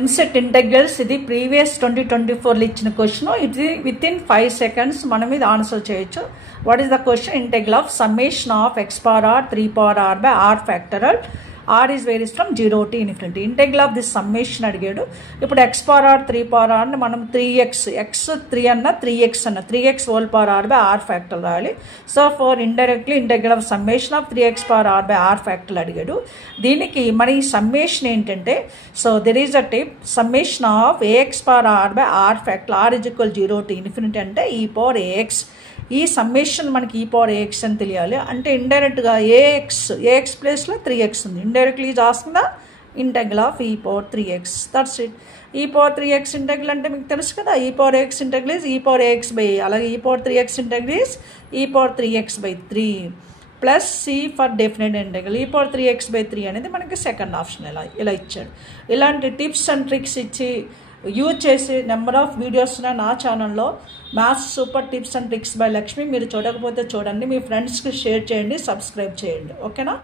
INCET integrals ఇది previous 2024 ఇచ్చిన question. ఇది విత్ ఇన్ 5 seconds మనం ఇది ఆన్సర్ చేయొచ్చు. What is the question? Integral of summation of x power r 3 power r by r factorial r is varies from 0 to infinity. Integral of this summation అడిగాడు. ఇప్పుడు x power r 3 power r ని మనం 3x x 3 అన్న 3x అన్న 3x whole power r by r factorial రాయాలి. So for indirectly integral of summation of 3x power r by r factorial అడిగాడు. దీనికి మన ఈ సమ్మేషన్ ఏంటంటే, so there is a tip, summation of ax power r by r factorial r is equal 0 to infinity అంటే e power ax. ఈ summation మనకి e power ax అని తెలియాలి. అంటే ఇండైరెక్ట్గా ax ప్లేస్లో 3x ఉంది. Indirectly is asking the integral of e power 3x. That's it. e power 3x integral అంటే మీకు తెలుసు కదా, e power ax integral is e power ax by a, అలాగే e power 3x integral is e power 3x by 3 plus c for definite integral. e power 3x by 3 అనేది మనకి second option. ఇలా ఇచ్చాడు. ఇలాంటి టిప్స్ అండ్ ట్రిక్స్ ఇచ్చి use చేసి number of videos నా ఛానల్లో maths super tips and tricks by Lakshmi. మీరు చూడకపోతే చూడండి, మీ ఫ్రెండ్స్కి షేర్ చేయండి, సబ్స్క్రైబ్ చేయండి. ఓకేనా?